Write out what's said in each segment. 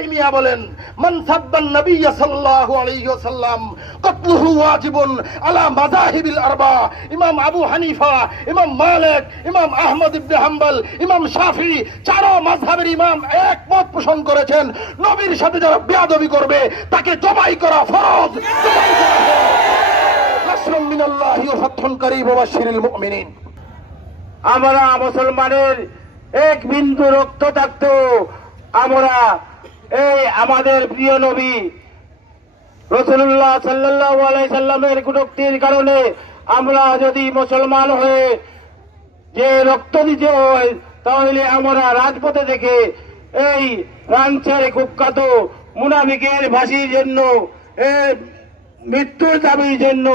তাইমিয়া বলেন, মান সাল্লাল্লাহু আলাইহি ওয়াসাল্লাম, কতলুহু ওয়াজিবুন আলা মাযাহিবিল আরবা, ইমাম আবু হানিফা, ইমাম মালিক, ইমাম আহমদ ইবনে হাম্বল, ইমাম শাফি মাযহাবের ইমাম একমত পোষণ করেছেন, নবীর সাথে যারা করবে, তাকে জবাই করা ফরজ, জবাই। মিনাল্লাহি ওয়া ফাতহুন ওয়া মুমিনিন আমরা মুসলমানের এক বিন্দু রক্ত থাকতো, আমরা এই আমাদের প্রিয় নবী রসুল্লাহ সাল্লাহ সাল্লামের কুটক্তির কারণে আমরা যদি মুসলমান হয়ে যে রক্ত দিতে হয়, তাহলে আমরা রাজপথে থেকে এই ফ্রান্সের কুখ্যাত মুনাফিকের ফাঁসির জন্য মৃত্যুর দাবির জন্য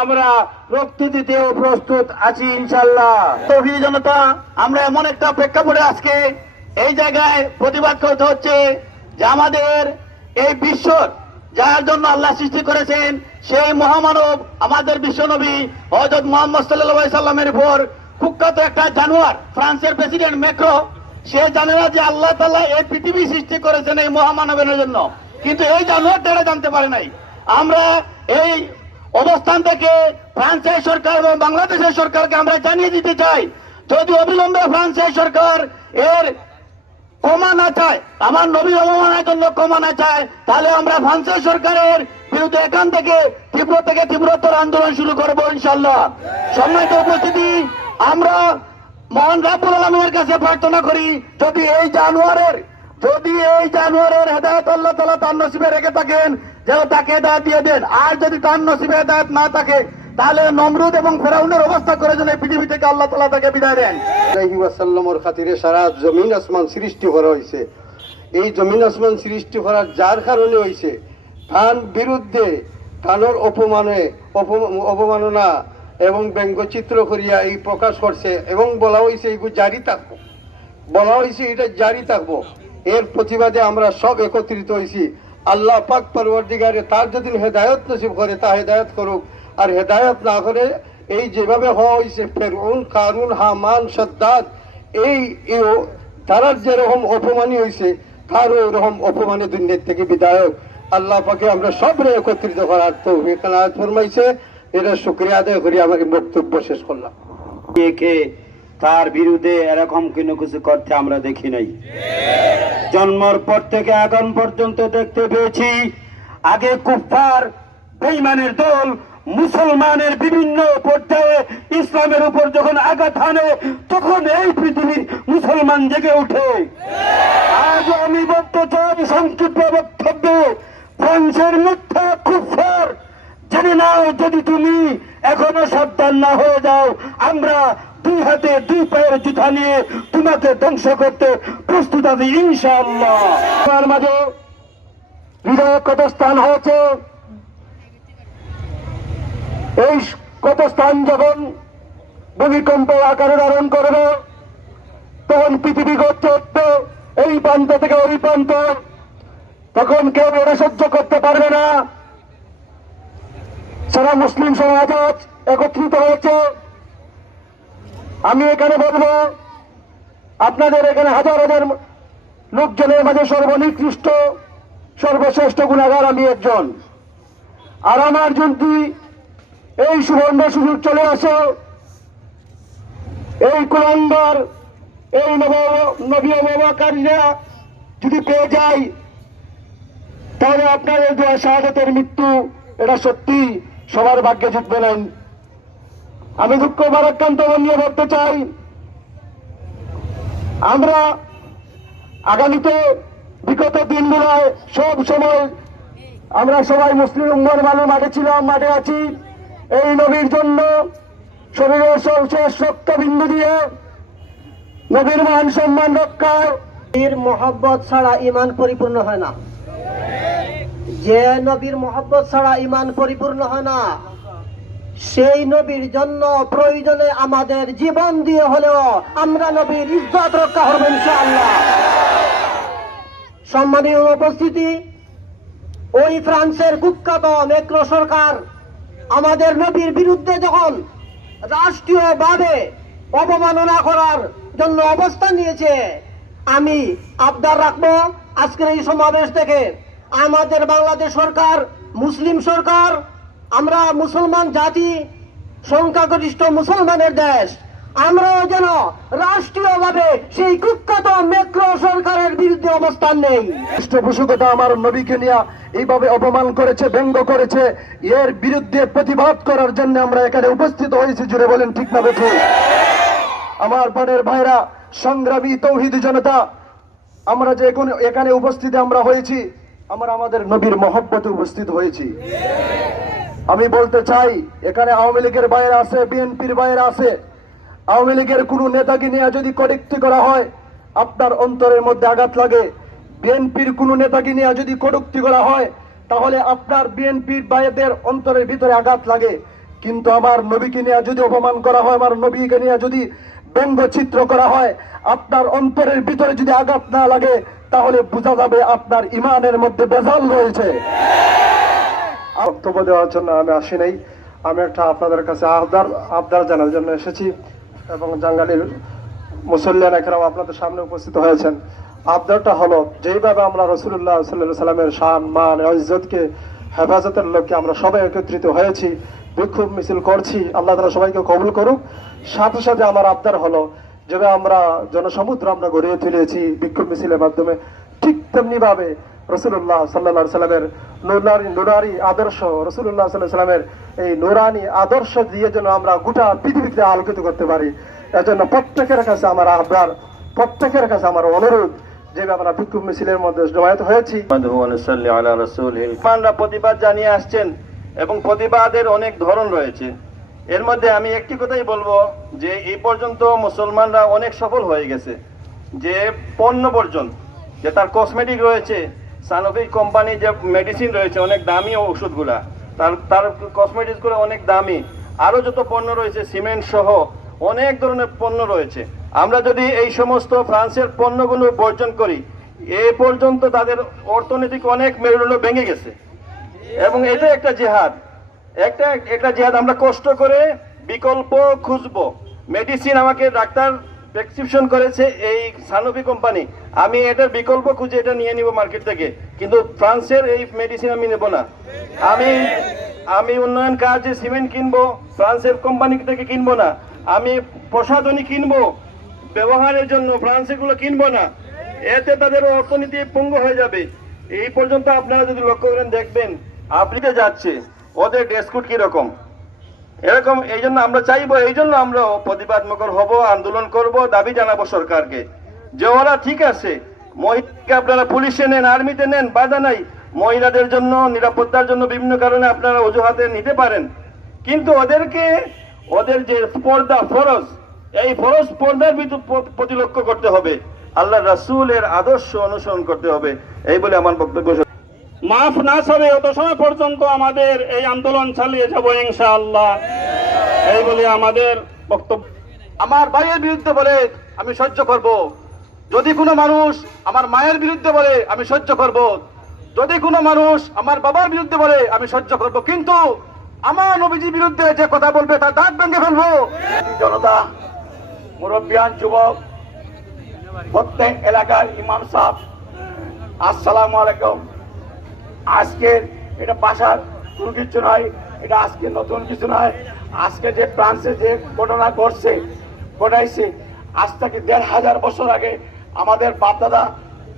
আমরা রক্ত দিতেও প্রস্তুত আছি ইনশাল্লাহ তৌহিদ জনতা, আমরা এমন একটা প্রেক্ষাপটে আজকে এই জায়গায় প্রতিবাদ করতে হচ্ছে। যে আমাদের এই বিশ্ব যার জন্য আল্লাহ সৃষ্টি করেছেন, সেই মহামানব, আমাদের বিশ্বনবী হজরত মোহাম্মদ সাল্লাহ সাল্লামের উপর কুখ্যাত একটা জানোয়ার, ফ্রান্সের প্রেসিডেন্ট ম্যাক্রো, সে জানে না যে আল্লাহ তাল্লাহ এই পৃথিবী সৃষ্টি করেছেন এই মহামানবের জন্য। কিন্তু এই জানোয়ারটা তারা জানতে পারে নাই। আমরা এই অবস্থান থেকে ফ্রান্সের সরকার এবং বাংলাদেশের সরকারকে আমরা জানিয়ে দিতে চাই, যদি অবিলম্বে ফ্রান্সের সরকার এর না চায় আমার নবী অবমানের জন্য ক্ষমা না চায় তাহলে আমরা ফ্রান্সের সরকারের বিরুদ্ধে এখান থেকে তীব্র থেকে তীব্রতর আন্দোলন শুরু করব ইনশাল্লাহ সম্মানিত উপস্থিতি, আমরা মহান রাবুল আলমের কাছে প্রার্থনা করি, যদি এই জানুয়ারের, যদি এই জানুয়ারের হেদায়ত আল্লাহ তালা তার নসিবে রেখে থাকেন, যেন তাকে হেদায়ত দিয়ে দেন। আর যদি তার নসিবে হেদায়ত না থাকে তাহলে নমরুদ এবং ফেরাউনের অবস্থা করে এই পৃথিবী থেকে আল্লাহ তালা তাকে বিদায় দেন। আলাইহি খাতিরে সারা জমিন আসমান সৃষ্টি করা হয়েছে এই জমিন আসমান সৃষ্টি করার যার কারণে হয়েছে তার বিরুদ্ধে তানোর অপমানে, অপম- অবমাননা এবং ব্যঙ্গচিত্র করিয়া এই প্রকাশ করছে এবং বলা হয়েছে এইগুলো জারি থাকব। বলা হয়েছে এটা জারি থাকব। এর প্রতিবাদে আমরা সব একত্রিত হয়েছি আল্লাহ পাক পরবর্তীকারে তার যদি হেদায়ত নসিব করে তা হেদায়ত করুক। আর হেদায়ত না করে এই যেভাবে হওয়া হয়েছে, ফেরউন, কারুন, হামান, সদ্দাদ, এই তারা যেরকম অপমানী হয়েছে, তারও এরকম অপমানে দুনিয়ার থেকে বিদায়ক। আল্লাহ পাকে আমরা সবরে একত্রিত করার তো ফরমাইছে। এটা শুক্রিয়া আদায় করি, আমাকে বক্তব্য শেষ করলাম। কে তার বিরুদ্ধে এরকম কোনো কিছু করতে আমরা দেখি নাই। জন্মর পর থেকে এখন পর্যন্ত দেখতে পেয়েছি, আগে কুফার বেইমানের দল মুসলমানের বিভিন্ন পর্যায়ে ইসলামের উপর যখন আঘাত হানে, তখন এই পৃথিবীর মুসলমান জেগে ওঠে। আজ আমি বলতে চাই, সংক্ষিপ্ত বক্তব্যে, ফ্রান্সের মিথ্যা কুফার জেনে নাও যদি তুমি এখনও সাবধান না হয়ে যাও, আমরা দুই হাতে দুই পায়ের জুতা নিয়ে তোমাকে ধ্বংস করতে প্রস্তুত আছি, ইনশাআল্লাহ। মাঝে হৃদয় কত স্থান হয়েছে? এই কত স্থান যখন ভূমিকম্প আকারে ধারণ করবে, তখন পৃথিবী উঠবে এই প্রান্ত থেকে ওই প্রান্ত। তখন কেউ এটা সহ্য করতে পারবে না। সারা মুসলিম সমাজ আজ একত্রিত হয়েছে। আমি এখানে বলব, আপনাদের এখানে হাজার হাজার লোকজনের মাঝে সর্বনিকৃষ্ট, সর্বশ্রেষ্ঠ গুণাগার আমি একজন। আর আমার যদি এই সুবর্ণ সুযোগ চলে আসে। এই কুলাঙ্গার এই নব নবী বাবাকারীরা যদি পেয়ে যায়, তাহলে আপনার এই যে শাহাদাতের মৃত্যু, এটা সত্যি, সবার ভাগ্যে জুটবে না আমি দুঃখ ভারাক্রান্ত নিয়ে বলতে চাই, আমরা আগামীতে বিগত দিনগুলোয় সব সময় আমরা সবাই মুসলিম উম্মার মানুষ মাঠে ছিলাম, মাঠে আছি। এই নবীর জন্য শরীরের সবশেষ রক্ত বিন্দু দিয়ে নবীর মান সম্মান রক্ষায় নবীর ছাড়া ইমান পরিপূর্ণ হয় না। যে নবীর মহব্বত ছাড়া ইমান পরিপূর্ণ হয় না, সেই নবীর জন্য প্রয়োজনে আমাদের জীবন দিয়ে হলেও আমরা নবীর ইজ্জত রক্ষা ইনশাআল্লাহ। সম্মানীয় উপস্থিতি, ওই ফ্রান্সের কুখ্যাত মেক্রো সরকার আমাদের নবীর বিরুদ্ধে যখন রাষ্ট্রীয়ভাবে অবমাননা করার জন্য অবস্থান নিয়েছে, আমি আবদার রাখব আজকের এই সমাবেশ থেকে। আমাদের বাংলাদেশ সরকার, মুসলিম সরকার, আমরা মুসলমান জাতি, সংখ্যাগরিষ্ঠ মুসলমানের দেশ আমরাও যেন রাষ্ট্রীয়ভাবে সেই কুখ্যাত মেক্রো সরকারের বিরুদ্ধে অবস্থান নেই। পৃষ্ঠপোষকতা আমার নবীকে নিয়ে এইভাবে অপমান করেছে, ব্যঙ্গ করেছে, এর বিরুদ্ধে প্রতিবাদ করার জন্য আমরা এখানে উপস্থিত হয়েছি, জুড়ে বলেন ঠিক না আমার বোনের ভাইরা, সংগ্রামী তৌহিদ জনতা, আমরা যে এখানে উপস্থিত আমরা হয়েছি, আমরা আমাদের নবীর মহব্বতে উপস্থিত হয়েছি। আমি বলতে চাই, এখানে আওয়ামী লীগের বাইরে আছে, বিএনপির বাইরে আছে আওয়ামী লীগের কোন নেতাকে নিয়ে যদি কটুক্তি করা হয়, আপনার অন্তরের মধ্যে আঘাত লাগে। বিএনপির কোন নেতাকে নিয়ে যদি কটুক্তি করা হয়, তাহলে আপনার বিএনপির বাইরেদের অন্তরের ভিতরে আঘাত লাগে। কিন্তু আমার নবীকে নিয়ে যদি অপমান করা হয়, আমার নবীকে নিয়ে যদি ব্যঙ্গচিত্র করা হয়, আপনার অন্তরের ভিতরে যদি আঘাত না লাগে, তাহলে বোঝা যাবে আপনার ইমানের মধ্যে বেজাল রয়েছে। বক্তব্য দেওয়ার জন্য আমি আসি নাই। আমি একটা আপনাদের কাছে আবদার আবদার জানার জন্য এসেছি। এবং জাঙ্গালির মুসল্লিয়ান একরাম আপনাদের সামনে উপস্থিত হয়েছেন। আবদারটা হলো, যেইভাবে আমরা রসুল্লাহ সাল্লাহ সাল্লামের শান, মান, ইজ্জতকে হেফাজতের লক্ষ্যে আমরা সবাই একত্রিত হয়েছি, বিক্ষোভ মিছিল করছি, আল্লাহ তালা সবাইকে কবুল করুক। সাথে সাথে আমার আবদার হলো, যেভাবে আমরা জনসমুদ্র আমরা গড়িয়ে তুলেছি বিক্ষোভ মিছিলের মাধ্যমে, ঠিক তেমনি ভাবে রসুল্লাহ সাল্লা সাল্লামের নুরারি আদর্শ, রসুল্লাহ সাল্লাহ সাল্লামের এই নুরানি আদর্শ দিয়ে যেন আমরা গোটা পৃথিবীতে আলোকিত করতে পারি। এজন্য প্রত্যেকের কাছে আমার আবদার প্রত্যেকের কাছে আমার অনুরোধ আমরা মিছিলের মধ্যে হয়েছি। প্রতিবাদ জানিয়ে আসছেন এবং প্রতিবাদের অনেক ধরন রয়েছে। এর মধ্যে আমি একটি কথাই বলব যে এই পর্যন্ত মুসলমানরা অনেক সফল হয়ে গেছে। যে পণ্য বর্জন, যে তার কসমেটিক রয়েছে সানোভি কোম্পানি যে মেডিসিন রয়েছে, অনেক দামি ওষুধগুলা, তার তার কসমেটিক্সগুলো অনেক দামি। আরও যত পণ্য রয়েছে সিমেন্ট সহ অনেক ধরনের পণ্য রয়েছে। আমরা যদি এই সমস্ত ফ্রান্সের পণ্যগুলো বর্জন করি, এ পর্যন্ত তাদের অর্থনৈতিক অনেক মেরুদণ্ড ভেঙে গেছে। এবং এটা একটা জেহাদ। একটা একটা জেহাদ আমরা কষ্ট করে বিকল্প খুঁজবো। মেডিসিন আমাকে ডাক্তার প্রেসক্রিপশন করেছে এই সানোভি কোম্পানি আমি এটার বিকল্প খুঁজে এটা নিয়ে নিব মার্কেট থেকে। কিন্তু ফ্রান্সের এই মেডিসিন আমি নেব না। আমি আমি উন্নয়ন কাজে সিমেন্ট কিনবো, ফ্রান্সের কোম্পানি থেকে কিনবো না। আমি প্রসাধনী কিনবো, ব্যবহারের জন্য ফ্রান্সেগুলো কিনবো না। এতে তাদের অর্থনীতি পঙ্গু হয়ে যাবে। এই পর্যন্ত আপনারা যদি লক্ষ্য করেন, দেখবেন, আফ্রিকা যাচ্ছে। ওদের ড্রেস কোড কীরকম? এরকম, এই জন্য আমরা চাইব, এই জন্য আমরা প্রতিবাদ হব, আন্দোলন করব, দাবি জানাব সরকারকে। যে ওরা ঠিক আছে, মহিলাকে আপনারা পুলিশে নেন, আর্মিতে নেন, বাধা নাই। মহিলাদের জন্য, নিরাপত্তার জন্য বিভিন্ন কারণে আপনারা অজুহাতে নিতে পারেন। কিন্তু ওদেরকে, ওদের যে পর্দা ফরজ, এই ফরজ পর্দার ভিতর প্রতি লক্ষ্য করতে হবে। আল্লাহ রাসূলের আদর্শ অনুসরণ করতে হবে। এই বলে আমার বক্তব্য। মাফ না ছাড়ে অত সময় পর্যন্ত আমাদের এই আন্দোলন চালিয়ে যাব ইনশাআল্লাহ। এই বলে আমাদের বক্তব্য আমার ভাইয়ের বিরুদ্ধে বলে আমি সহ্য করব। যদি কোনো মানুষ আমার মায়ের বিরুদ্ধে বলে আমি সহ্য করব। যদি কোনো মানুষ আমার বাবার বিরুদ্ধে বলে আমি সহ্য করব। কিন্তু আমার নবীজির বিরুদ্ধে যে কথা বলবে তার দাঁত ভেঙে ফেলব। জনতা, মুরব্বিয়ান, যুবক, প্রত্যেক এলাকার ইমাম সাহেব, আসসালামু আলাইকুম। আজকের এটা বাসার কোনো কিছু নয়, এটা আজকে নতুন কিছু নয়। আজকে যে ফ্রান্সে যে ঘটনা ঘটছে, ঘটাইছে, আজ থেকে দেড় হাজার বছর আগে আমাদের বাপদাদা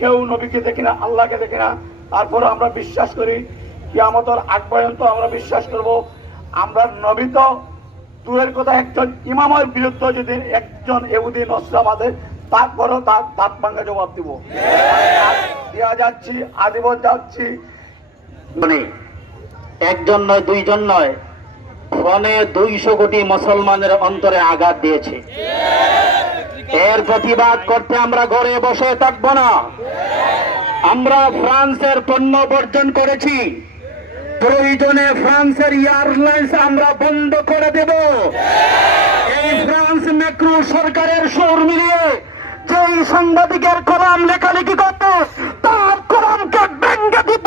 কেউ নবীকে দেখি না, আল্লাহকে দেখি না। তারপরে আমরা বিশ্বাস করি কি আমাদের আগ পর্যন্ত আমরা বিশ্বাস করব। আমরা নবী তো, দূরের কথা একজন ইমামের বিরুদ্ধে যদি একজন নষ্ট আমাদের তারপরেও তার দাঁত ভাঙ্গা জবাব দিব। দেওয়া যাচ্ছি, আজীবন যাচ্ছি। একজন নয়, দুইজন নয় ফোনে দুইশো কোটি মুসলমানের অন্তরে আঘাত দিয়েছে। এর প্রতিবাদ করতে আমরা ঘরে বসে থাকব না। আমরা ফ্রান্সের পণ্য বর্জন করেছি। প্রয়োজনে ফ্রান্সের এয়ারলাইন্স আমরা বন্ধ করে দেব। এই ফ্রান্স মেক্রো সরকারের সুর মিলিয়ে যেই সাংবাদিকের কলাম লেখালেখি করত, তার কলামকে ভেঙ্গে দিব।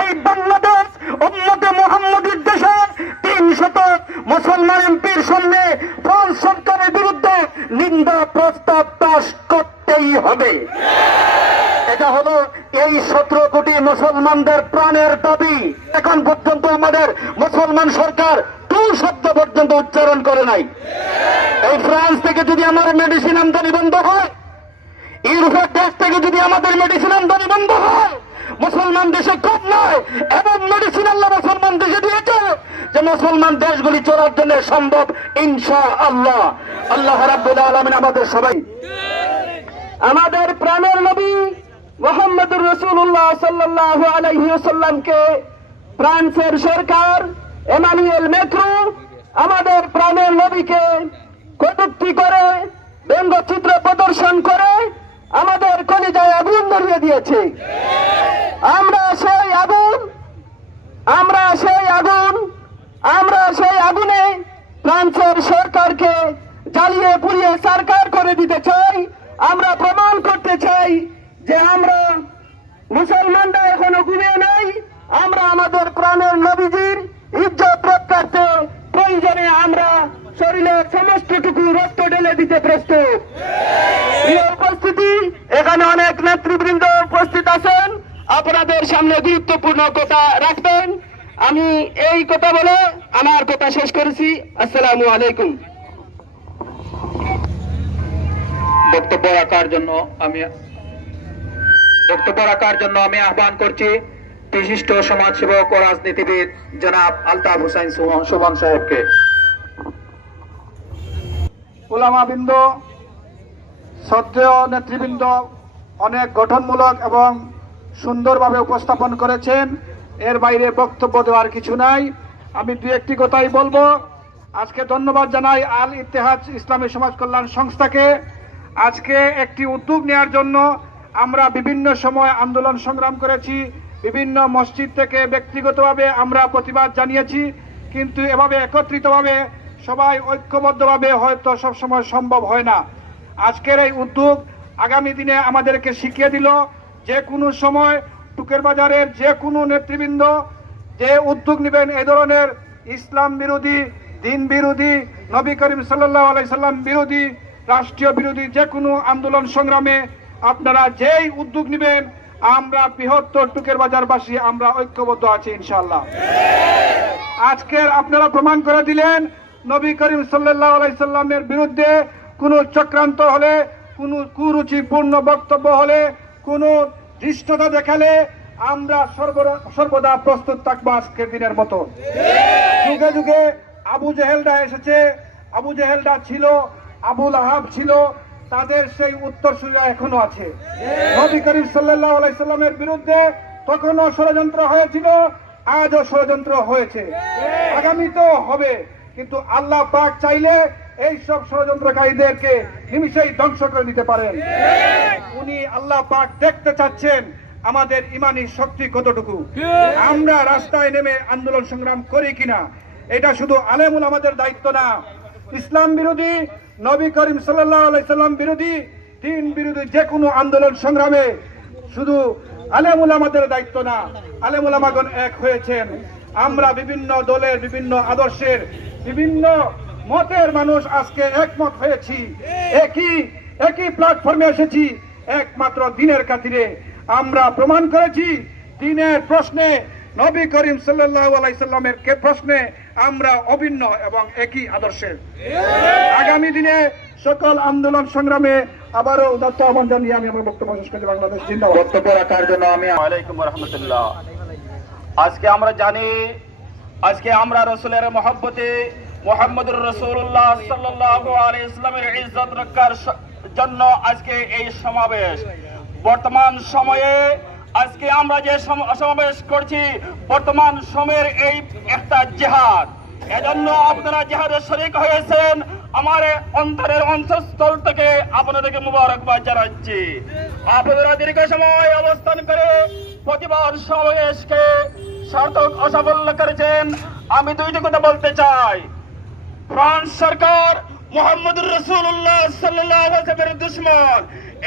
এই বাংলাদেশ, উম্মতে মোহাম্মদীর দেশে তিনশত মুসলমান এমপির সামনে ফ্রান্স সরকারের বিরুদ্ধে নিন্দা প্রস্তাব পাশ করতেই হবে। এটা হলো এই সতেরো কোটি মুসলমানদের প্রাণের দাবি। এখন পর্যন্ত আমাদের মুসলমান সরকার টু শব্দ পর্যন্ত উচ্চারণ করে নাই। এই ফ্রান্স থেকে যদি আমার মেডিসিন আমদানি বন্ধ হয় ইউরোপের দেশ থেকে যদি আমাদের মেডিসিন আমদানি বন্ধ হয় মুসলমান দেশে কম নয় এবং মেডিসিন আল্লাহ মুসলমান দেশে দিয়েছে যে মুসলমান দেশগুলি চলার জন্য সম্ভব ইনশা আল্লাহ আল্লাহ রাব্বুল আলামিন আমাদের সবাই আমাদের প্রাণের নবী মোহাম্মদুর রসুল্লাহ সাল্লাহ আলাইসাল্লামকে ফ্রান্সের সরকার এমানুয়েল মেক্রো আমাদের প্রাণের নবীকে কটুক্তি করে, ব্যঙ্গচিত্র প্রদর্শন করে আমাদের কলিজায় আগুন ধরিয়ে দিয়েছে। আমরা সেই আগুন আমরা সেই আগুন আমরা সেই আগুনে ফ্রান্সের সরকারকে জ্বালিয়ে পুড়িয়ে সরকার করে দিতে চাই। আমরা প্রমাণ করতে চাই যে আমরা মুসলমানরা এখনও ঘুমিয়ে নেই। আমরা আমাদের প্রাণের নবীজির ইজ্জত রক্ষার্থে প্রয়োজনে আমরা শরীরের সমস্তটুকু রক্ত ঢেলে দিতে প্রস্তুত। উপস্থিতি, এখানে অনেক নেতৃবৃন্দ উপস্থিত আছেন। আপনাদের সামনে গুরুত্বপূর্ণ কথা রাখবেন। আমি এই কথা বলে আমার কথা শেষ করেছি। আসসালামু আলাইকুম। বক্তব্য রাখার জন্য আমি বক্তব্য রাখার জন্য আমি আহ্বান করছি বিশিষ্ট সমাজসেবক ও রাজনীতিবিদ জনাব আলতাফ হুসাইন সুমন- সাহেবকে। ওলামাবৃন্দ শ্রদ্ধেয় নেতৃবৃন্দ অনেক গঠনমূলক এবং সুন্দরভাবে উপস্থাপন করেছেন। এর বাইরে বক্তব্য দেওয়ার কিছু নাই। আমি দু একটি কথাই বলব। আজকে ধন্যবাদ জানাই আল ইতিহাদ ইসলামী সমাজ কল্যাণ সংস্থাকে। আজকে একটি উদ্যোগ নেওয়ার জন্য আমরা বিভিন্ন সময় আন্দোলন সংগ্রাম করেছি, বিভিন্ন মসজিদ থেকে ব্যক্তিগতভাবে আমরা প্রতিবাদ জানিয়েছি, কিন্তু এভাবে একত্রিতভাবে সবাই ঐক্যবদ্ধভাবে হয়তো সবসময় সম্ভব হয় না। আজকের এই উদ্যোগ আগামী দিনে আমাদেরকে শিখিয়ে দিল যে কোনো সময় টুকের বাজারের যে কোনো নেতৃবৃন্দ যে উদ্যোগ নেবেন এই ধরনের ইসলাম বিরোধী, দিন বিরোধী, নবী করিম সাল্লাহ আলাইসাল্লাম বিরোধী, রাষ্ট্রীয় বিরোধী যে কোনো আন্দোলন সংগ্রামে আপনারা যেই উদ্যোগ নেবেন, আমরা বৃহত্তর টুকের বাজারবাসী আমরা ঐক্যবদ্ধ আছি ইনশাল্লাহ আজকের আপনারা প্রমাণ করে দিলেন, নবী করিম সাল্লাহ আলাইসাল্লামের বিরুদ্ধে কোনো চক্রান্ত হলে, কোনো কুরুচিপূর্ণ বক্তব্য হলে, কোনো ধৃষ্টতা দেখালে আমরা সর্বদা প্রস্তুত থাকব আজকের দিনের মতো। যুগে যুগে আবু জেহেলরা এসেছে। আবু জেহেলরা ছিল, আবুল আহাব ছিল, তাদের সেই উত্তর উত্তরসূরিরা এখনও আছে। নবী করিম সাল্লাহ আলাইসাল্লামের বিরুদ্ধে তখনও ষড়যন্ত্র হয়েছিল, আজও ষড়যন্ত্র হয়েছে। আগামী তো হবে, কিন্তু আল্লাহ পাক চাইলে এই সব ষড়যন্ত্রকারীদেরকে নিমিষেই ধ্বংস করে দিতে পারেন। উনি আল্লাহ পাক দেখতে চাচ্ছেন আমাদের ইমানি শক্তি কতটুকু। আমরা রাস্তায় নেমে আন্দোলন সংগ্রাম করি কিনা এটা শুধু আলেমুল আমাদের দায়িত্ব না। ইসলাম বিরোধী নবী করিম সাল্লাম বিরোধী দিন বিরোধী যে কোনো আন্দোলন সংগ্রামে শুধু আলেমুল আমাদের দায়িত্ব না আলেমুল আমাগণ এক হয়েছেন। আমরা বিভিন্ন দলের বিভিন্ন আদর্শের বিভিন্ন মতের মানুষ আজকে একমত হয়েছি। একই একই প্ল্যাটফর্মে এসেছি। একমাত্র দিনের খাতিরে আমরা প্রমাণ করেছি দিনের প্রশ্নে নবী করিম সাল্লাহ আলাইসাল্লামের কে প্রশ্নে আমরা অভিন্ন এবং একই আদর্শের। আগামী দিনে সকল আন্দোলন সংগ্রামে আবারও উদাত্ত আহ্বান জানিয়ে আমি আমার বক্তব্য শেষ করছি বাংলাদেশ জিন্দাবাদ। বক্তব্য রাখার জন্য আমি ওয়ালাইকুম রহমতুল্লাহ। আজকে আমরা জানি আজকে আমরা রসুলের মহব্বতে মোহাম্মদুর রসুল্লাহ সাল্লাহ ইসলামের ইজ্জত রক্ষার জন্য আজকে এই সমাবেশ। বর্তমান সময়ে আজকে আমরা যে সম- সমাবেশ করছি, বর্তমান সময়ের এই একটা জেহাদ। এজন্য আপনারা জেহাদের শরিক হয়েছেন, আমার অন্তরের অন্তঃস্থল থেকে আপনাদেরকে মুবারকবাদ জানাচ্ছি। আপনারা দীর্ঘ সময় অবস্থান করে প্রতিবার সমাবেশকে সার্থক, অসাফল্য করেছেন। আমি দুইটি কথা বলতে চাই। ফ্রান্স সরকার মোহাম্মদুর রসুল্লাহ সাল্লামের দুশ্মন।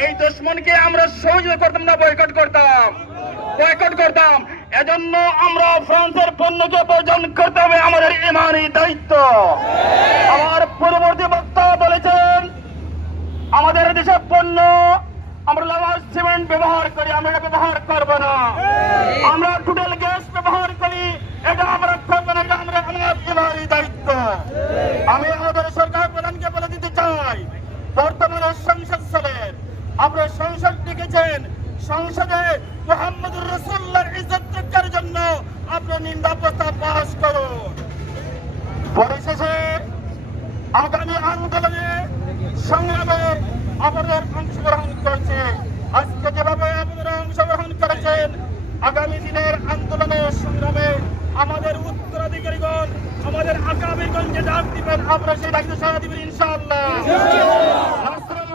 এই দুশ্মনকে আমরা সহযোগিতা করতাম না বয়কট করতাম। বয়কট করতাম। এজন্য আমরা ফ্রান্সের পণ্যকে বর্জন করতে হবে, আমাদের ইমানি দায়িত্ব। আমার পূর্ববর্তী বক্তা বলেছেন, আমাদের দেশে পণ্য আমরা লাভার সিমেন্ট ব্যবহার করি, আমরা ব্যবহার করব না। আমরা টুটেল গ্যাস ব্যবহার করি। এটা এটা আমরা আমার দায়িত্ব। আমি আমাদের সরকার প্রধানকে বলে দিতে চাই, বর্তমানে সংসদ সালের আমরা সংসদ ডেকেছেন। সংসদে মোহাম্মদুর রসুল্লাহর ইজ্জত রক্ষার জন্য আপনার নিন্দা প্রস্তাব করুন। পরিশেষে আগামী আন্দোলনে সংগ্রামে আপনাদের অংশগ্রহণ করছে। আজকে যেভাবে আপনারা অংশগ্রহণ করেছেন, আগামী দিনের আন্দোলনে, সংগ্রামে আমাদের উত্তরাধিকারীগণ আমাদের আগামীগণ যে ডাক দিবেন। আমরা সেই ডাকে সারা দিবেন ইনশাআল্লাহ। নাসরুল